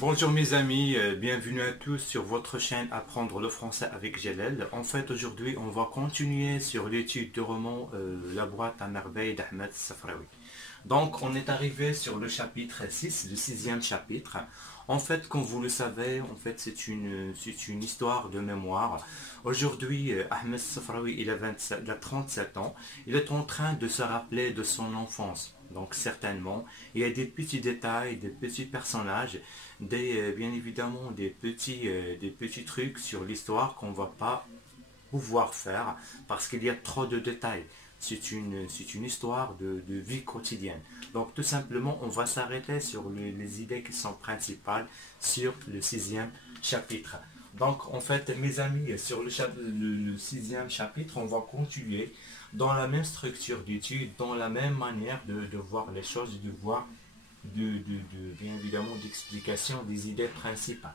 Bonjour mes amis, bienvenue à tous sur votre chaîne Apprendre le français avec Jalel. En fait, aujourd'hui, on va continuer sur l'étude du roman La boîte à merveilles d'Ahmed Safraoui. Donc, on est arrivé sur le chapitre 6, le sixième chapitre. En fait, comme vous le savez, c'est une histoire de mémoire. Aujourd'hui, Ahmed Safraoui, il a 37 ans. Il est en train de se rappeler de son enfance. Donc, certainement, il y a des petits détails, des petits personnages, bien évidemment des petits trucs sur l'histoire qu'on ne va pas pouvoir faire parce qu'il y a trop de détails. C'est une histoire de vie quotidienne. Donc tout simplement, on va s'arrêter sur les idées qui sont principales sur le sixième chapitre. Donc en fait, mes amis, sur le sixième chapitre, on va continuer dans la même structure d'étude, dans la même manière de voir les choses, de voir bien évidemment d'explication des idées principales.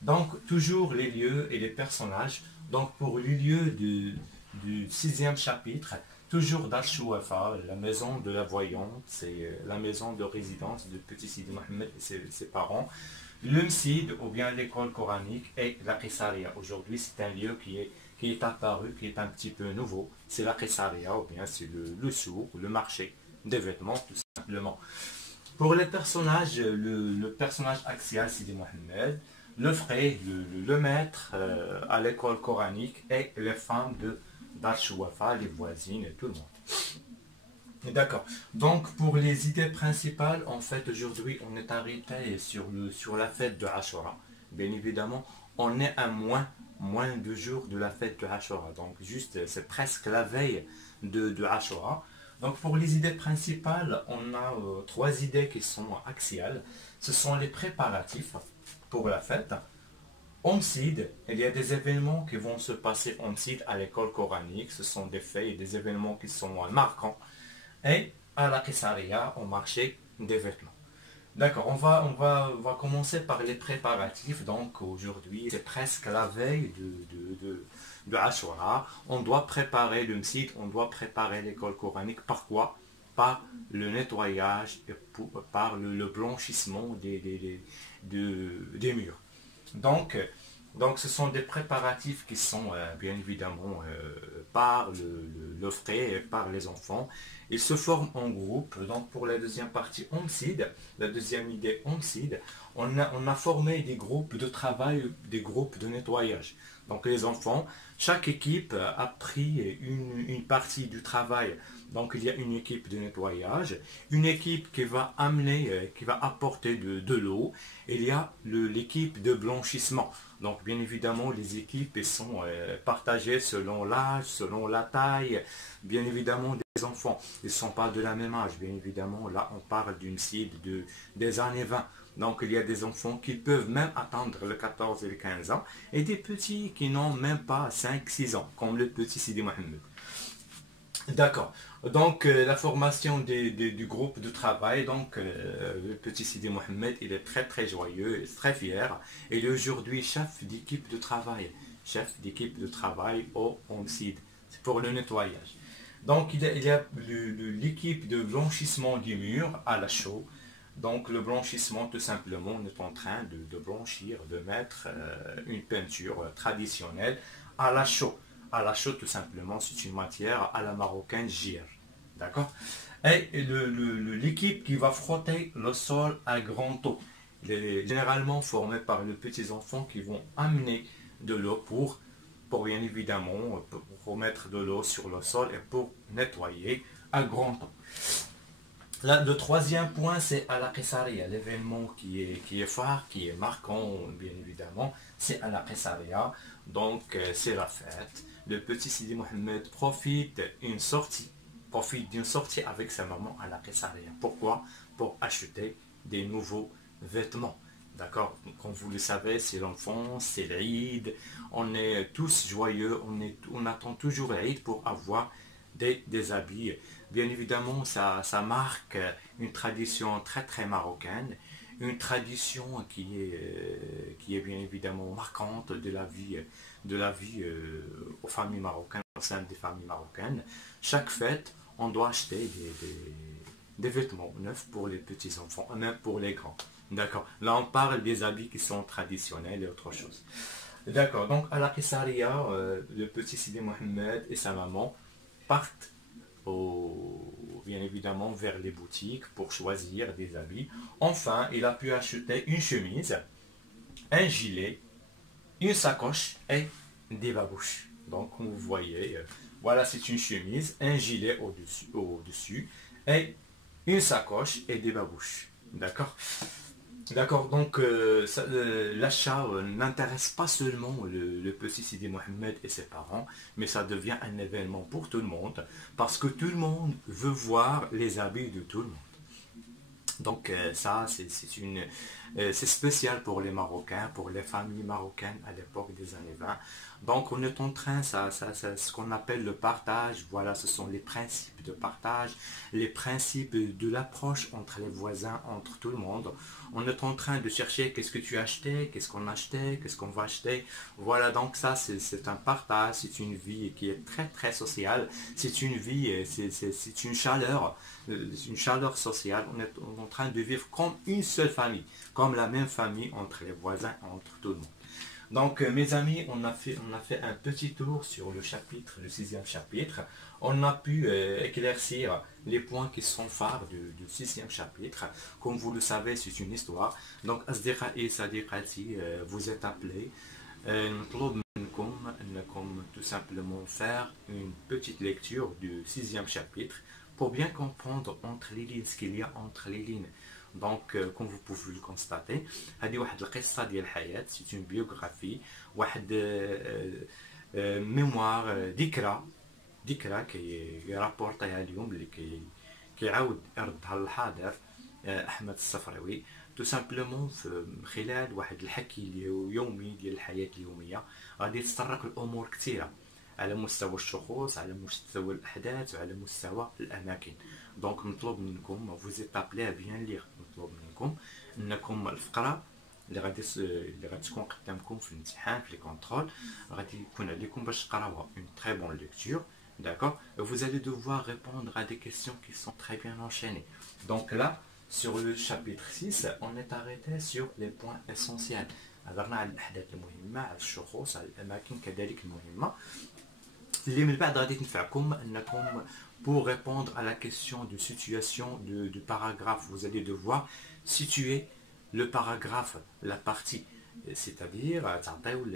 Donc, toujours les lieux et les personnages. Donc, pour le lieu du sixième chapitre, toujours d'Al-Chouafa, la maison de la voyante, c'est la maison de résidence de Petit Sidi Mohamed et ses parents. Le Msid, ou bien l'école coranique, et la Qessaria. Aujourd'hui, c'est un lieu qui est apparu, qui est un petit peu nouveau. C'est la Qessaria, ou bien c'est le souk, le marché des vêtements, tout simplement. Pour les personnages, le personnage axial, Sidi Mohamed, le frère, le maître à l'école coranique et les femmes de d'Al-Chouafa, les voisines et tout le monde. D'accord. Donc pour les idées principales, en fait aujourd'hui on est arrêté sur la fête de Ashura. Bien évidemment, on est à moins de jours de la fête de Ashura. Donc juste c'est presque la veille de Ashura. Donc pour les idées principales, on a trois idées qui sont axiales. Ce sont les préparatifs pour la fête. Omsid, il y a des événements qui vont se passer Omsid à l'école coranique. Ce sont des faits et des événements qui sont marquants. Et à la Qessaria, au marché des vêtements. D'accord, on va commencer par les préparatifs. Donc aujourd'hui, c'est presque la veille de Ashura. On doit préparer le site, on doit préparer l'école coranique. Par quoi? Par le nettoyage et par le blanchissement des murs. Donc, donc ce sont des préparatifs qui sont bien évidemment par le frère et par les enfants. Ils se forment en groupe. Donc pour la deuxième partie Omsid, la deuxième idée Omsid, on a formé des groupes de travail, des groupes de nettoyage. Donc les enfants, chaque équipe a pris une partie du travail. Donc il y a une équipe de nettoyage, une équipe qui va amener, qui va apporter de l'eau. Il y a l'équipe de blanchissement. Donc bien évidemment les équipes sont partagées selon l'âge, selon la taille, bien évidemment des enfants. Ils ne sont pas de la même âge, bien évidemment. Là on parle d'une cible des années 20. Donc il y a des enfants qui peuvent même atteindre les 14 et les 15 ans et des petits qui n'ont même pas 5-6 ans, comme le petit Sidi Mohamed. D'accord. Donc la formation du groupe de travail, donc le petit Sidi Mohamed, il est très très joyeux, il est très fier. Il est aujourd'hui chef d'équipe de travail. Chef d'équipe de travail au OMSID. C'est pour le nettoyage. Donc il y a l'équipe de blanchissement du mur à la chaux. Donc le blanchissement, tout simplement, on est en train de blanchir, de mettre une peinture traditionnelle à la chaux. À la chaux, tout simplement, c'est une matière à la marocaine gire. D'accord? Et l'équipe qui va frotter le sol à grand eau. Il est généralement formé par les petits enfants qui vont amener de l'eau pour bien évidemment pour remettre de l'eau sur le sol et pour nettoyer à grand eau. Là, le troisième point, c'est à la Qessaria, l'événement qui est phare, qui est marquant, bien évidemment, c'est à la Qessaria, donc c'est la fête. Le petit Sidi Mohamed profite d'une sortie avec sa maman à la Qessaria. Pourquoi? Pour acheter des nouveaux vêtements. D'accord? Comme vous le savez, c'est l'enfance, c'est l'Aïd, on est tous joyeux, on attend toujours l'Aïd pour avoir des habits. Bien évidemment, ça marque une tradition très très marocaine, une tradition qui est bien évidemment marquante de la vie aux familles marocaines, au sein des familles marocaines. Chaque fête, on doit acheter des vêtements neufs pour les petits enfants, même pour les grands. D'accord. Là, on parle des habits qui sont traditionnels et autre chose. D'accord. Donc, à la Kessaria, le petit Sidi Mohamed et sa maman partent bien évidemment vers les boutiques pour choisir des habits. Enfin, il a pu acheter une chemise, un gilet, une sacoche et des babouches. Donc, comme vous voyez, voilà, c'est une chemise, un gilet au-dessus et une sacoche et des babouches. D'accord. D'accord, donc l'achat n'intéresse pas seulement le petit Sidi Mohamed et ses parents, mais ça devient un événement pour tout le monde, parce que tout le monde veut voir les habits de tout le monde. Donc ça, c'est spécial pour les Marocains, pour les familles marocaines à l'époque des années 20. Donc on est en train, ce qu'on appelle le partage, voilà, ce sont les principes de partage, les principes de l'approche entre les voisins, entre tout le monde. On est en train de chercher qu'est-ce que tu as acheté, qu'est-ce qu'on a acheté, qu'est-ce qu'on va acheter. Voilà, donc ça c'est un partage, c'est une vie qui est très très sociale, c'est une vie, c'est une chaleur sociale. On est en train de vivre comme une seule famille, comme la même famille entre les voisins, entre tout le monde. Donc, mes amis, on a fait un petit tour sur le chapitre, le 6e chapitre. On a pu éclaircir les points qui sont phares du 6e chapitre. Comme vous le savez, c'est une histoire. Donc, Asdiqa'i Sadiqati, vous êtes appelés. نطلب منكم tout simplement faire une petite lecture du 6e chapitre pour bien comprendre entre les lignes ce qu'il y a entre les lignes. Donc, comme vous pouvez le constater, هذه واحد القصة ديال الحياة، c'est une biographie، واحد mémoire، ذكرى كيرابورطيها اليوم اللي كيعاود يردها للحاضر أحمد الصفراوي تو سامبلومون من خلال واحد الحكي يومي ديال الحياة اليومية. غادي يتطرق لأمور كثيرة على مستوى الشخوص، على مستوى الأحداث وعلى مستوى الأماكن. دونك مطلوب منكم فوز ابلي بيان ليغ، مطلوب منكم انكم الفقره اللي غادي تكون قدامكم في الامتحان في لي كونترول غادي يكون عليكم باش تقراوها une très bonne lecture. D'accord. Vous allez devoir répondre à des questions qui sont très bien enchaînées. Donc là, sur le chapitre 6, on est arrêté sur les points essentiels. هضرنا على الأحداث المهمة، على الشخوص، على الأماكن كذلك المهمة اللي من بعد غادي تنفعكم انكم pour répondre à la question de situation du paragraphe. Vous allez devoir situer le paragraphe, la partie, c'est-à-dire تعطيو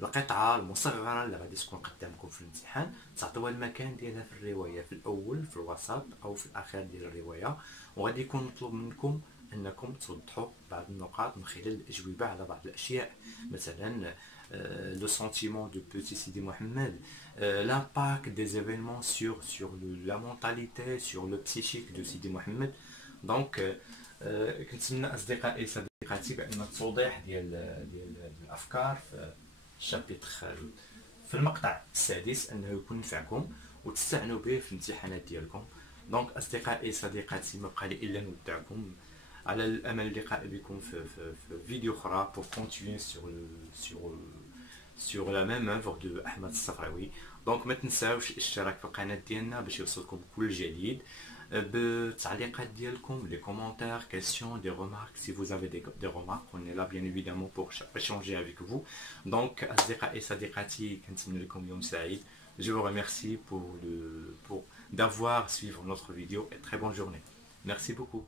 القطعة المصغرة اللي غادي تكون قدامكم في الامتحان، تعطيوها المكان ديالها في الرواية، في الأول في الوسط أو في الأخير ديال الرواية، وغادي يكون مطلوب منكم أنكم توضحوا بعض النقاط من خلال الأجوبة على بعض الأشياء، مثلا le sentiment de petit Sidi Mohamed, l'impact des événements sur la mentalité, sur le psychique de Sidi Mohamed. Donc كنتمنى أصدقائي صديقاتي بأن التوضيح ديال الأفكار في الشابتر في المقطع السادس أنه يكون نفعكم وتستعنوا به في الامتحانات ديالكم. دونك أصدقائي صديقاتي ما بقى لي إلا نودعكم على الأمل اللقاء بكم في فيديو أخرى pour continuer sur la même œuvre de أحمد الصفراوي. دونك ما تنساوش الاشتراك في القناة ديالنا باش يوصلكم كل جديد، بالتعليقات ديالكم، les commentaires, questions, des remarques. Si vous avez des remarques, on est là bien évidemment pour échanger avec vous. Donc أصدقائي صديقاتي كنتمنى لكم يوم سعيد. Je vous remercie pour d'avoir suivi notre vidéo et très bonne journée. Merci beaucoup.